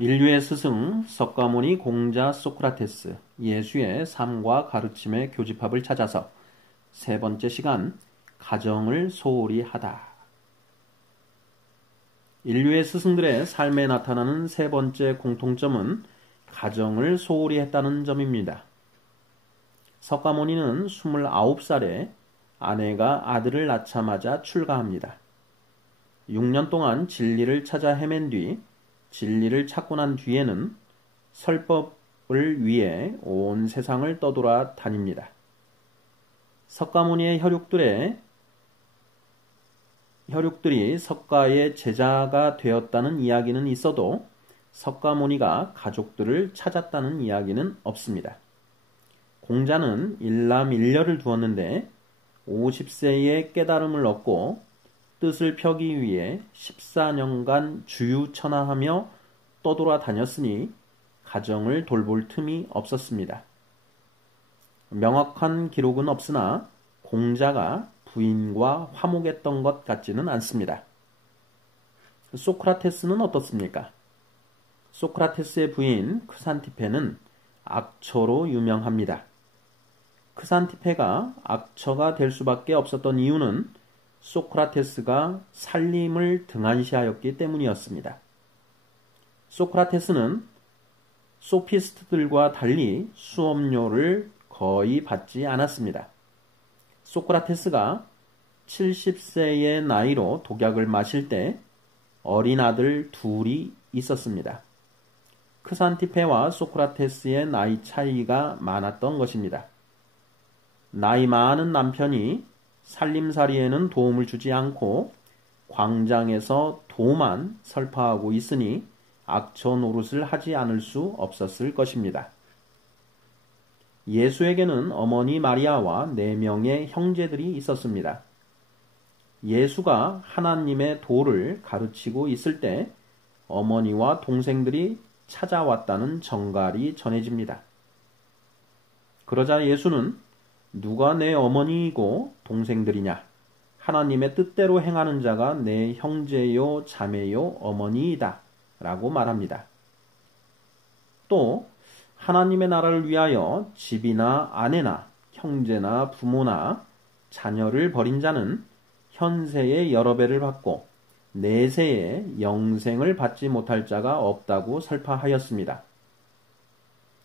인류의 스승 석가모니 공자 소크라테스 예수의 삶과 가르침의 교집합을 찾아서 세 번째 시간 가정을 소홀히 하다. 인류의 스승들의 삶에 나타나는 세 번째 공통점은 가정을 소홀히 했다는 점입니다. 석가모니는 29살에 아내가 아들을 낳자마자 출가합니다. 6년 동안 진리를 찾아 헤맨 뒤 진리를 찾고 난 뒤에는 설법을 위해 온 세상을 떠돌아 다닙니다. 석가모니의 혈육들이 석가의 제자가 되었다는 이야기는 있어도 석가모니가 가족들을 찾았다는 이야기는 없습니다. 공자는 일남일녀를 두었는데 50세에 깨달음을 얻고 뜻을 펴기 위해 14년간 주유천하하며 떠돌아 다녔으니 가정을 돌볼 틈이 없었습니다. 명확한 기록은 없으나 공자가 부인과 화목했던 것 같지는 않습니다. 소크라테스는 어떻습니까? 소크라테스의 부인 크산티페는 악처로 유명합니다. 크산티페가 악처가 될 수밖에 없었던 이유는 소크라테스가 살림을 등한시하였기 때문이었습니다. 소크라테스는 소피스트들과 달리 수업료를 거의 받지 않았습니다. 소크라테스가 70세의 나이로 독약을 마실 때 어린 아들 둘이 있었습니다. 크산티페와 소크라테스의 나이 차이가 많았던 것입니다. 나이 많은 남편이 살림살이에는 도움을 주지 않고 광장에서 도만 설파하고 있으니 악처 노릇을 하지 않을 수 없었을 것입니다. 예수에게는 어머니 마리아와 4명의 형제들이 있었습니다. 예수가 하나님의 도를 가르치고 있을 때 어머니와 동생들이 찾아왔다는 정갈이 전해집니다. 그러자 예수는 누가 내 어머니이고 동생들이냐? 하나님의 뜻대로 행하는 자가 내 형제요 자매요 어머니이다 라고 말합니다. 또 하나님의 나라를 위하여 집이나 아내나 형제나 부모나 자녀를 버린 자는 현세에 여러 배를 받고 내세에 영생을 받지 못할 자가 없다고 설파하였습니다.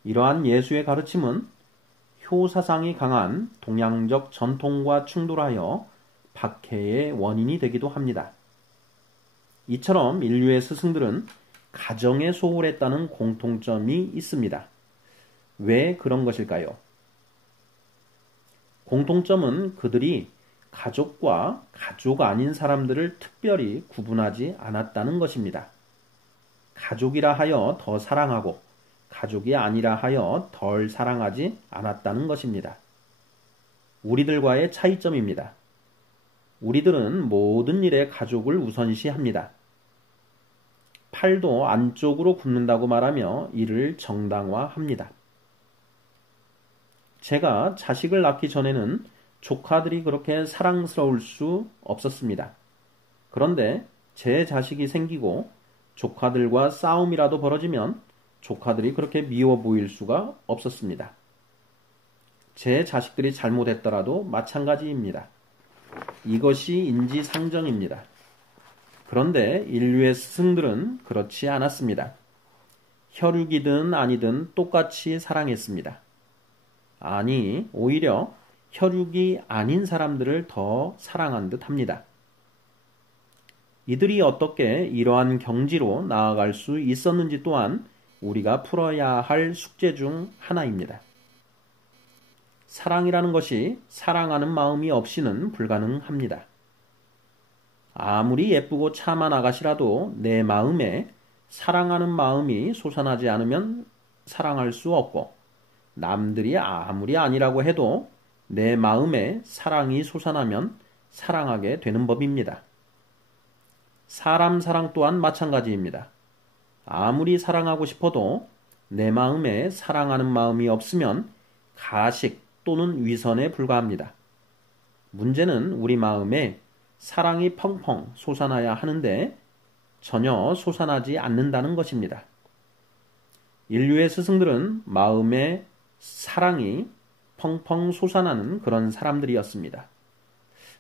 이러한 예수의 가르침은 효사상이 강한 동양적 전통과 충돌하여 박해의 원인이 되기도 합니다. 이처럼 인류의 스승들은 가정에 소홀했다는 공통점이 있습니다. 왜 그런 것일까요? 공통점은 그들이 가족과 가족 아닌 사람들을 특별히 구분하지 않았다는 것입니다. 가족이라 하여 더 사랑하고 가족이 아니라 하여 덜 사랑하지 않았다는 것입니다. 우리들과의 차이점입니다. 우리들은 모든 일에 가족을 우선시합니다. 팔도 안쪽으로 굽는다고 말하며 이를 정당화합니다. 제가 자식을 낳기 전에는 조카들이 그렇게 사랑스러울 수 없었습니다. 그런데 제 자식이 생기고 조카들과 싸움이라도 벌어지면 조카들이 그렇게 미워 보일 수가 없었습니다. 제 자식들이 잘못했더라도 마찬가지입니다. 이것이 인지상정입니다. 그런데 인류의 스승들은 그렇지 않았습니다. 혈육이든 아니든 똑같이 사랑했습니다. 아니, 오히려 혈육이 아닌 사람들을 더 사랑한 듯 합니다. 이들이 어떻게 이러한 경지로 나아갈 수 있었는지 또한 우리가 풀어야 할 숙제 중 하나입니다. 사랑이라는 것이 사랑하는 마음이 없이는 불가능합니다. 아무리 예쁘고 참한 아가씨라도 내 마음에 사랑하는 마음이 솟아나지 않으면 사랑할 수 없고 남들이 아무리 아니라고 해도 내 마음에 사랑이 솟아나면 사랑하게 되는 법입니다. 사람 사랑 또한 마찬가지입니다. 아무리 사랑하고 싶어도 내 마음에 사랑하는 마음이 없으면 가식 또는 위선에 불과합니다. 문제는 우리 마음에 사랑이 펑펑 솟아나야 하는데 전혀 솟아나지 않는다는 것입니다. 인류의 스승들은 마음의 사랑이 펑펑 솟아나는 그런 사람들이었습니다.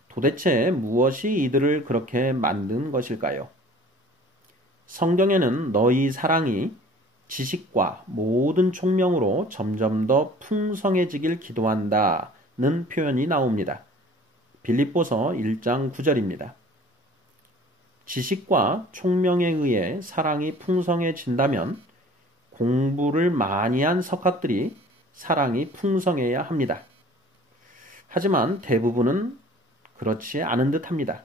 도대체 무엇이 이들을 그렇게 만든 것일까요? 성경에는 너희 사랑이 지식과 모든 총명으로 점점 더 풍성해지길 기도한다는 표현이 나옵니다. 빌립보서 1장 9절입니다. 지식과 총명에 의해 사랑이 풍성해진다면 공부를 많이 한 석학들이 사랑이 풍성해야 합니다. 하지만 대부분은 그렇지 않은 듯합니다.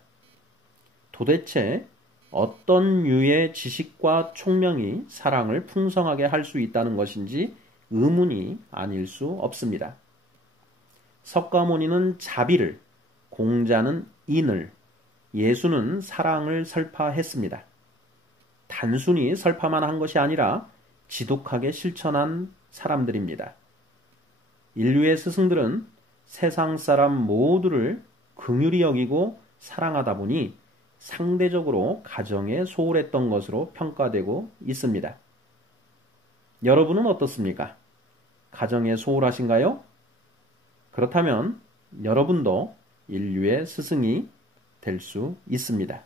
도대체 어떤 류의 지식과 총명이 사랑을 풍성하게 할 수 있다는 것인지 의문이 아닐 수 없습니다. 석가모니는 자비를, 공자는 인을, 예수는 사랑을 설파했습니다. 단순히 설파만 한 것이 아니라 지독하게 실천한 사람들입니다. 인류의 스승들은 세상 사람 모두를 긍휼히 여기고 사랑하다 보니 상대적으로 가정에 소홀했던 것으로 평가되고 있습니다. 여러분은 어떻습니까? 가정에 소홀하신가요? 그렇다면 여러분도 인류의 스승이 될 수 있습니다.